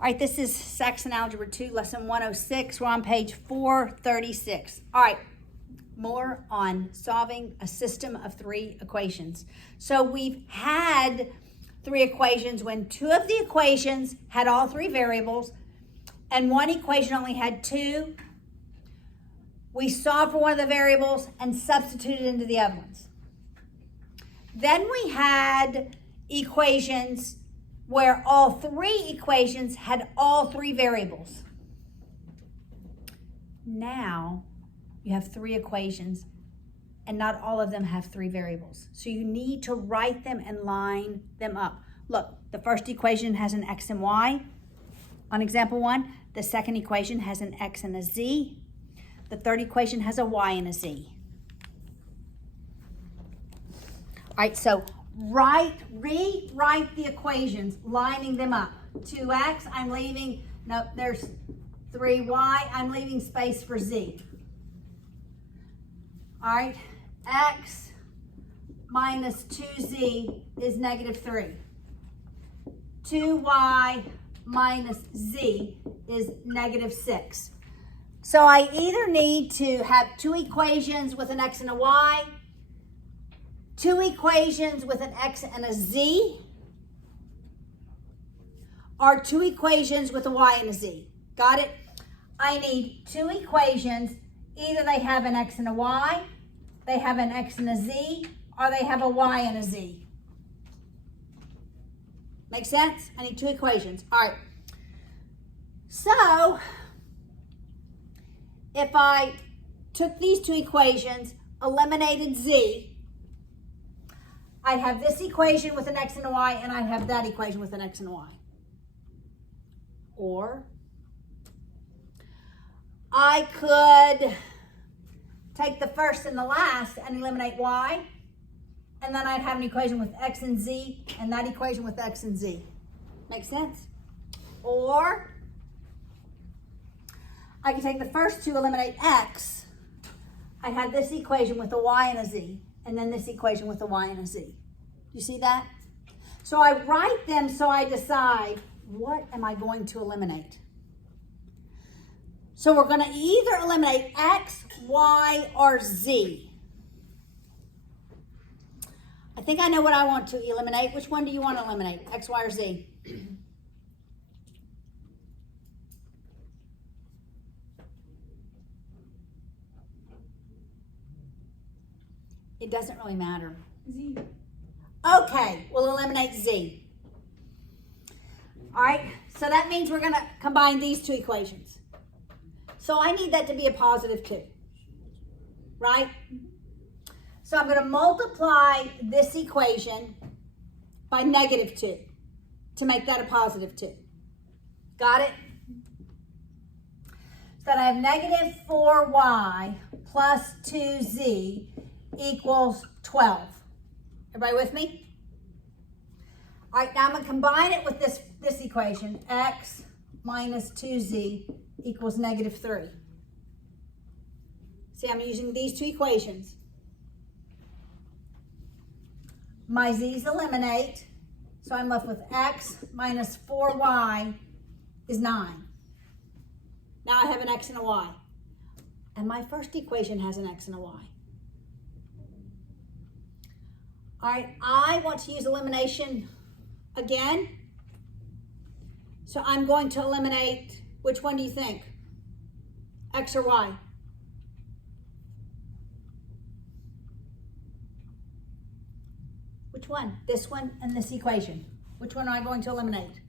All right, this is Saxon Algebra 2, Lesson 106. We're on page 436. All right, more on solving a system of three equations. So we've had three equations when two of the equations had all three variables and one equation only had two. We solved for one of the variables and substituted into the other ones. Then we had equations where all three equations had all three variables. Now you have three equations and not all of them have three variables. So you need to write them and line them up. Look, the first equation has an x and y. On example 1, the second equation has an x and a z. The third equation has a y and a z. All right, so rewrite the equations, lining them up. 2x, I'm leaving, no, there's 3y, I'm leaving space for z. All right, x minus 2z is negative 3. 2y minus z is negative 6. So I either need to have two equations with an x and a y, two equations with an x and a z, or two equations with a y and a z. Got it? I need two equations. Either they have an x and a y, they have an x and a z, or they have a y and a z. Make sense? I need two equations. All right. So, if I took these two equations, eliminated z, I'd have this equation with an x and a y, and I'd have that equation with an x and a y. Or I could take the first and the last and eliminate y, and then I'd have an equation with x and z, and that equation with x and z. Make sense? Or I could take the first two, eliminate x. I had this equation with a y and a z, and then this equation with a y and a z. You see that? So I write them so I decide, what am I going to eliminate? So we're going to either eliminate x, y, or z. I think I know what I want to eliminate. Which one do you want to eliminate? X, y, or z? It doesn't really matter. Z. Okay, we'll eliminate z. All right, so that means we're going to combine these two equations. So I need that to be a positive 2, right? So I'm going to multiply this equation by negative 2 to make that a positive 2. Got it? So that I have negative 4y plus 2z equals 12. Everybody with me? All right, now I'm going to combine it with this equation. X minus 2z equals negative 3. See, I'm using these two equations. My z's eliminate, so I'm left with x minus 4y is 9. Now I have an x and a y. And my first equation has an x and a y. All right, I want to use elimination again. So I'm going to eliminate, which one do you think? X or y? Which one? This one and this equation. Which one am I going to eliminate?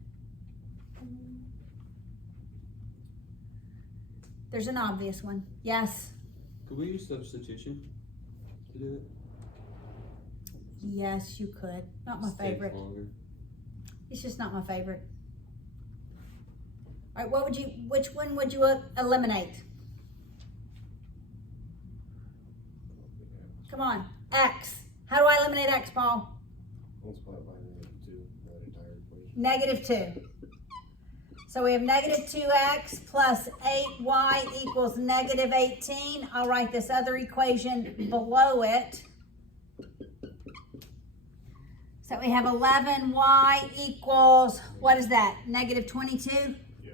There's an obvious one. Yes? Could we use substitution to do it? Yes, you could. Not my Takes favorite. longer. It's just not my favorite. All right, which one would you eliminate? Come on, x. How do I eliminate x, Paul? Multiply it by -2, that entire equation. Negative 2. So we have negative 2x plus 8y equals negative 18. I'll write this other equation below it. So we have 11y equals, what is that? Negative 22? Yeah.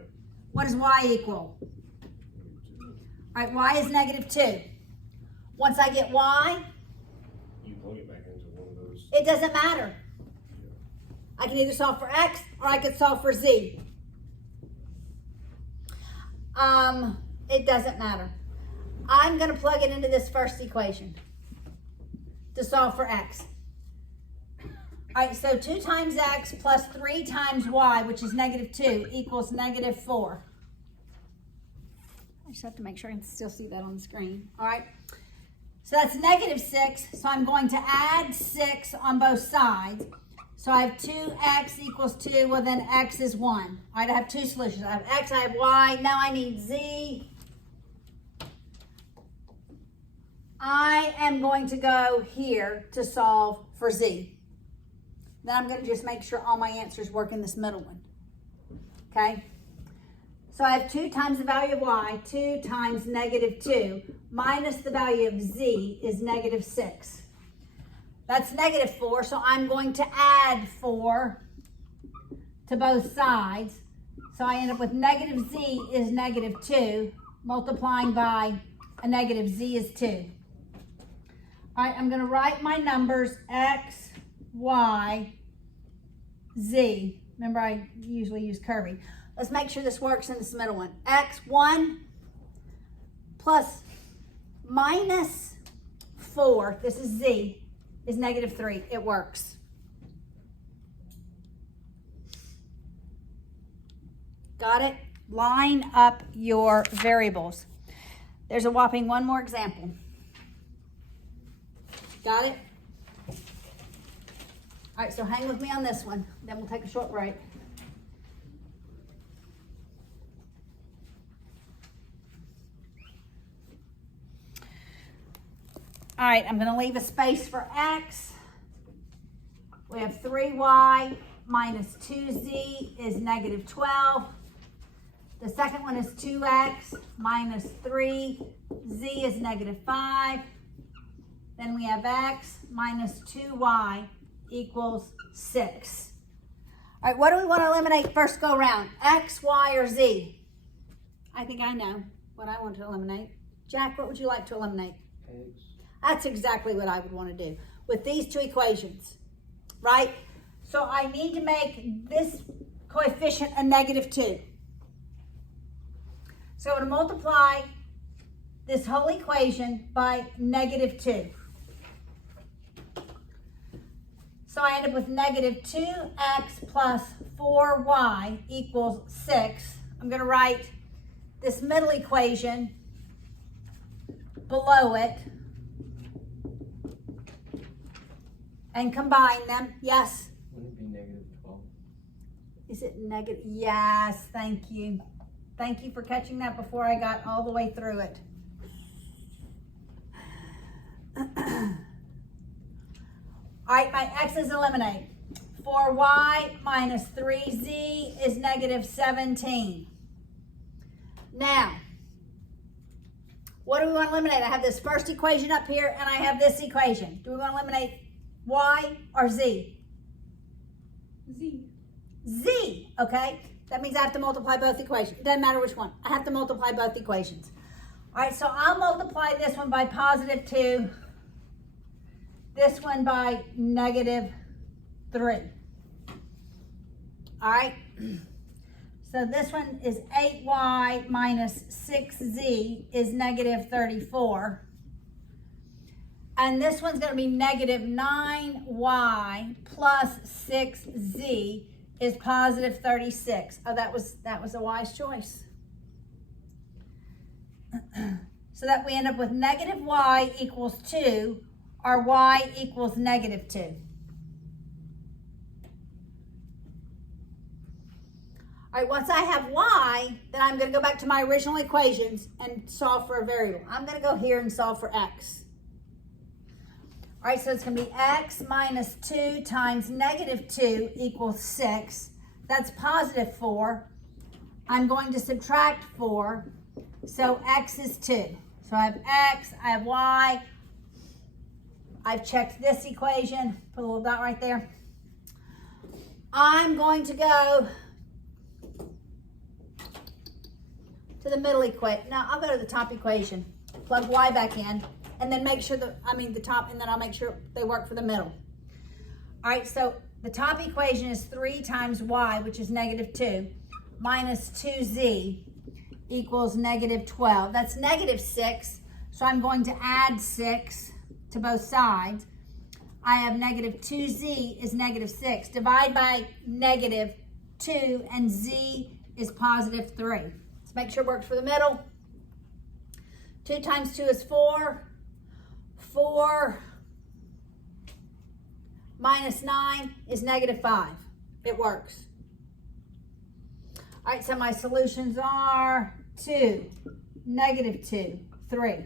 What does y equal? All right, y is negative 2. Once I get y, You plug it back into one of those. it doesn't matter. I can either solve for x or I could solve for z. It doesn't matter. I'm going to plug it into this first equation to solve for x. All right, so 2 times x plus 3 times y, which is negative 2, equals negative 4. I just have to make sure I can still see that on the screen. All right, so that's negative 6, so I'm going to add 6 on both sides. So I have 2x equals 2, well then x is 1. All right, I have two solutions. I have x, I have y, now I need z. I am going to go here to solve for z. Then I'm going to just make sure all my answers work in this middle one. Okay? So I have 2 times the value of y, 2 times negative 2, minus the value of z is negative 6. That's negative 4, so I'm going to add 4 to both sides. So I end up with negative z is negative 2, multiplying by a negative z is 2. All right, I'm going to write my numbers x, y, z. Remember, I usually use curvy. Let's make sure this works in this middle one. x1 plus minus 4, this is z, is negative 3. It works. Got it? Line up your variables. There's a whopping one more example. Got it? All right, so hang with me on this one. Then we'll take a short break. All right, I'm going to leave a space for x. We have 3y minus 2z is negative 12. The second one is 2x minus 3z is negative 5. Then we have x minus 2y equals 6. All right, what do we want to eliminate first go round? X, y, or z? I think I know what I want to eliminate. Jack, what would you like to eliminate? X. That's exactly what I would want to do with these two equations, right? So I need to make this coefficient a negative 2. So to multiply this whole equation by negative 2. So I end up with negative 2x plus 4y equals 6. I'm going to write this middle equation below it and combine them. Yes? Wouldn't it be negative 12? Is it negative? Yes, thank you. Thank you for catching that before I got all the way through it. All right, my x's eliminate. 4y minus 3z is negative 17. Now, what do we want to eliminate? I have this first equation up here and I have this equation. Do we want to eliminate y or z? Z. Z, okay? That means I have to multiply both equations. It doesn't matter which one. I have to multiply both equations. All right, so I'll multiply this one by positive 2, this one by negative 3. All right, so this one is 8y minus 6z is negative 34. And this one's going to be negative 9y plus 6z is positive 36. Oh, that was a wise choice. So that we end up with negative y equals 2 or y equals negative 2. All right, once I have y, then I'm going to go back to my original equations and solve for a variable. I'm going to go here and solve for x. All right, so it's going to be x minus 2 times negative 2 equals 6. That's positive 4. I'm going to subtract 4, so x is 2. So I have x, I have y. I've checked this equation, put a little dot right there. I'm going to go to the middle equation. No, I'll go to the top equation. Plug y back in, and then make sure the top, and then I'll make sure they work for the middle. All right, so the top equation is 3 times y, which is -2, minus 2z equals -12. That's -6, so I'm going to add 6 to both sides. I have -2z is -6. Divide by -2, and z is +3. Let's make sure it works for the middle. 2 times 2 is 4. 4 minus 9 is -5. It works. All right, so my solutions are 2, -2, 3.